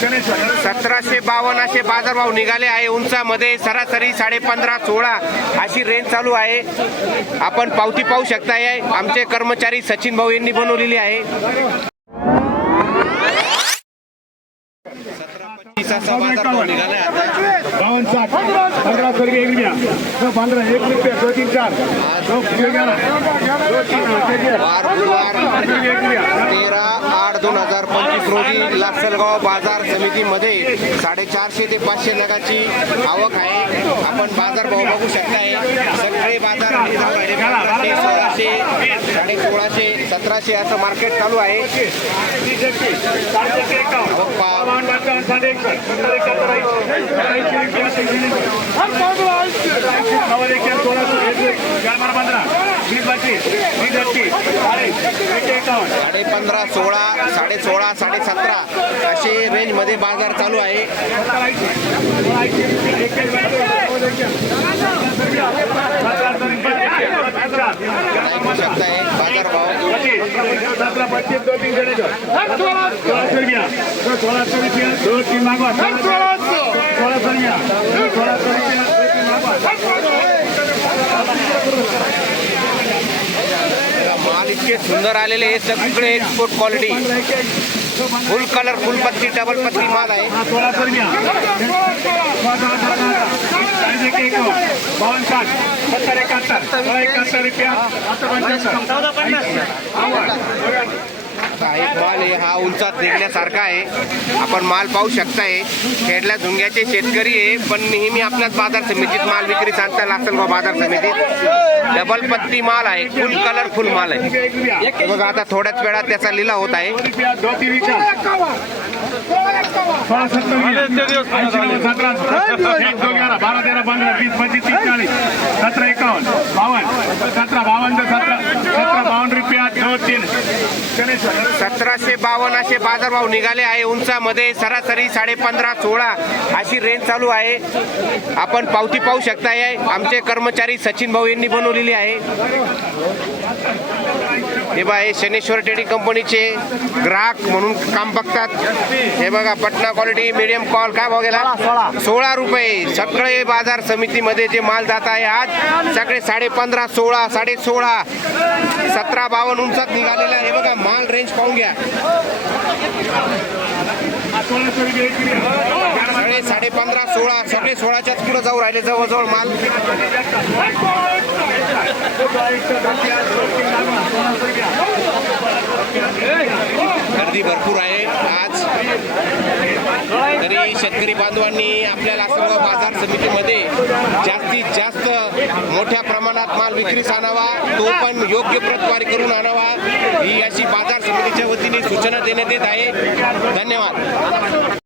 1752 असे बाजारभाव निघाले आहे। उंचामध्ये सरासरी 15.5-16 अशी रेंज चालू आहे। आपण पावती पाहू शकताय, आमचे कर्मचारी सचिन भाऊ यांनी बनवलेली आहे। 17-25 असा बाजारभाव निघाला आता। 52-60 15 रुपये 1 रुपया 15 1 रुपया 2 3 4 2 11 13/8/2025 रोजी लासलगाव बाजार समितीमध्ये 450 ते 500 नगाची आवक आहे। आपण बाजारभाव बघू शकताय। सगळे बाजार 1600 1650 1700 असं मार्केट चालू आहे। साडे 15, 16, 16.5, 17.5 असे रेंज मध्ये बाजार चालू आहे। ऐकू शकताय बाजारभाव। 16 माल इतके सुंदर आलेले हे सगळे एक्सपोर्ट क्वालिटी, फुल कलर, फुल पत्ती, डबल पत्ती माल आहे। 1 माल हा उंचात निघण्यासारखा आहे। आपण माल पाहू शकताय। खेडल्या झुंग्याचे शेतकरी आहे, पण नेहमी आपल्याच बाजार समितीत माल विक्री सांगता लासलगाव बाजार समितीत डबल पत्ती माल आहे, फुल कलर फुल माल आहे। बघा आता थोड्याच वेळात त्याचा लिलाव होत आहे। 1752 असे बाजारभाव निघाले आहे। उंचामध्ये सरासरी 15.5-16 अशी रेंज चालू आहे। आपण पावती पाहू शकताय, आमचे कर्मचारी सचिन भाऊ यांनी बनवलेली आहे। हे बघा, हे शनेश्वर ट्रेडिंग कंपनीचे ग्राहक म्हणून काम बघतात। हे बघा, पटना क्वालिटी मीडियम कॉल काय भाव गेला? 16 रुपये। सगळे बाजार समितीमध्ये जे माल जात आहे आज सगळे 15.5, 16, 16.5, 1752 उंचात निघालेला आहे। बघा माल रेंज पाहून घ्या। सगळे 15.5, 16 सगळे 16च्याच पुढे जाऊ राहिले जवळजवळ माल। गर्दी भरपूर आहे आज। तरी शेतकरी बांधवांनी आपल्या लासलगाव बाजार समितीमध्ये जास्तीत जास्त मोठ्या प्रमाणात माल विक्रीस आणावा, तो पण योग्य प्रतवारी करून आणावा, ही अशी बाजार समितीच्या वतीने सूचना देण्यात येत आहे। धन्यवाद।